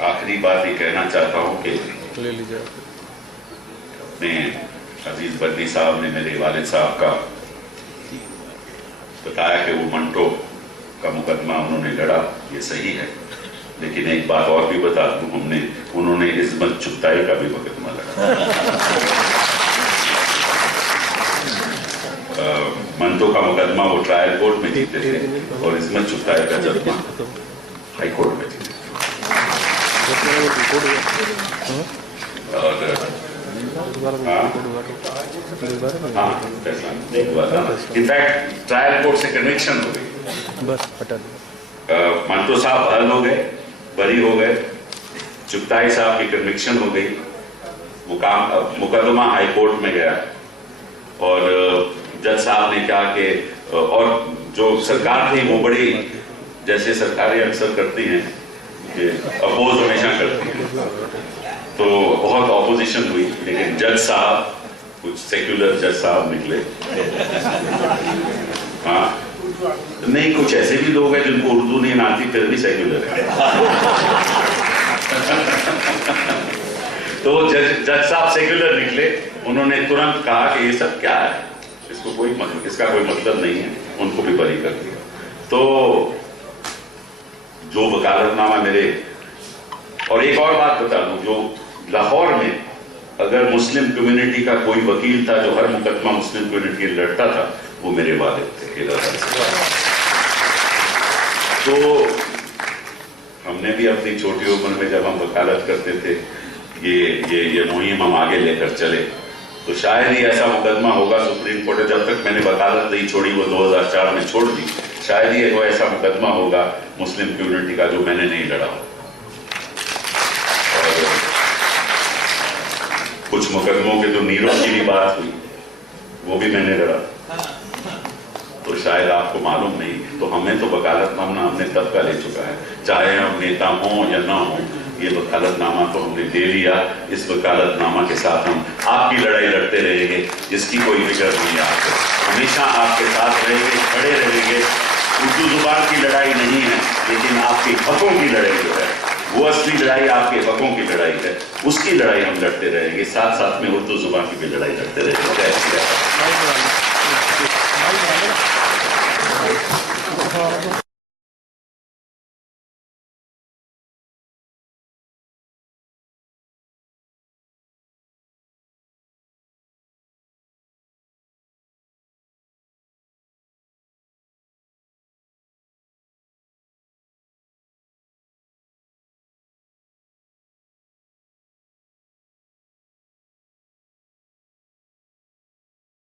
आखिरी बात ये कहना चाहता हूँ कि ले लीजिए अपने अजीज बद्दी साहब ने मेरे वालिद साहब का बताया कि वो मंटो का मुकदमा उन्होंने लड़ा, ये सही है, लेकिन एक बात और भी बता दूं, उन्होंने इस्मत चुगताई का भी मुकदमा लड़ा। मंटो का मुकदमा वो ट्रायल कोर्ट में जीते थे और इस्मत चुगताई का जज्बा हाई कोर्ट में जीते। इनफैक्ट ट्रायल कोर्ट से कन्विक्शन हो गई, बस हटा मंटो साहब बहाल हो गए, बरी हो गए, चुगताई साहब की कन्विक्शन हो गई, मुकदमा हाई कोर्ट में गया और जज साहब ने कहा कि और जो सरकार थी वो बड़ी, जैसे सरकारें अक्सर करती हैं कि अपोज हमेशा करती हैं, तो बहुत ऑपोजिशन हुई, लेकिन जज साहब कुछ सेक्युलर जज साहब निकले। हाँ, नहीं, कुछ ऐसे भी लोग हैं जिनको उर्दू नहीं आती फिर भी सेक्युलर है। तो जज साहब सेक्युलर निकले, उन्होंने तुरंत कहा कि ये सब क्या है, इसका कोई मतलब नहीं है, उनको भी बरी कर दिया। तो जो वकालतनामा मेरे, और एक और बात बता दूं, जो लाहौर में अगर मुस्लिम कम्युनिटी का कोई वकील था जो हर मुकदमा मुस्लिम कम्युनिटी लड़ता था, वो मेरे वालिद थे। तो हमने भी अपनी छोटी उम्र में जब हम वकालत करते थे, ये मुहिम हम आगे लेकर चले, तो शायद ही ऐसा मुकदमा होगा सुप्रीम कोर्ट, जब तक मैंने वकालत नहीं छोड़ी, वो 2004 में छोड़ दी, शायद ही कोई ऐसा मुकदमा होगा मुस्लिम कम्युनिटी का जो मैंने नहीं लड़ा। और कुछ मुकदमों के जो नीरज की भी बात हुई, वो भी मैंने लड़ा, तो शायद आपको मालूम नहीं, तो हमें तो वकालतनामा हमने तब का ले चुका है, चाहे हम नेता हों या ना हों, ये वकालतनामा तो हमने दे लिया। इस वकालतनामा के साथ हम आपकी लड़ाई लड़ते रहेंगे, इसकी कोई फिक्र नहीं है, आपको हमेशा आपके साथ रहेंगे, खड़े रहेंगे। उर्दू जुबान की लड़ाई नहीं है, लेकिन आपके हकों की लड़ाई जो है, वो असली लड़ाई आपके हकों की लड़ाई है, उसकी लड़ाई हम लड़ते रहेंगे, साथ साथ में उर्दू जुबान की भी लड़ाई लड़ते रहेंगे।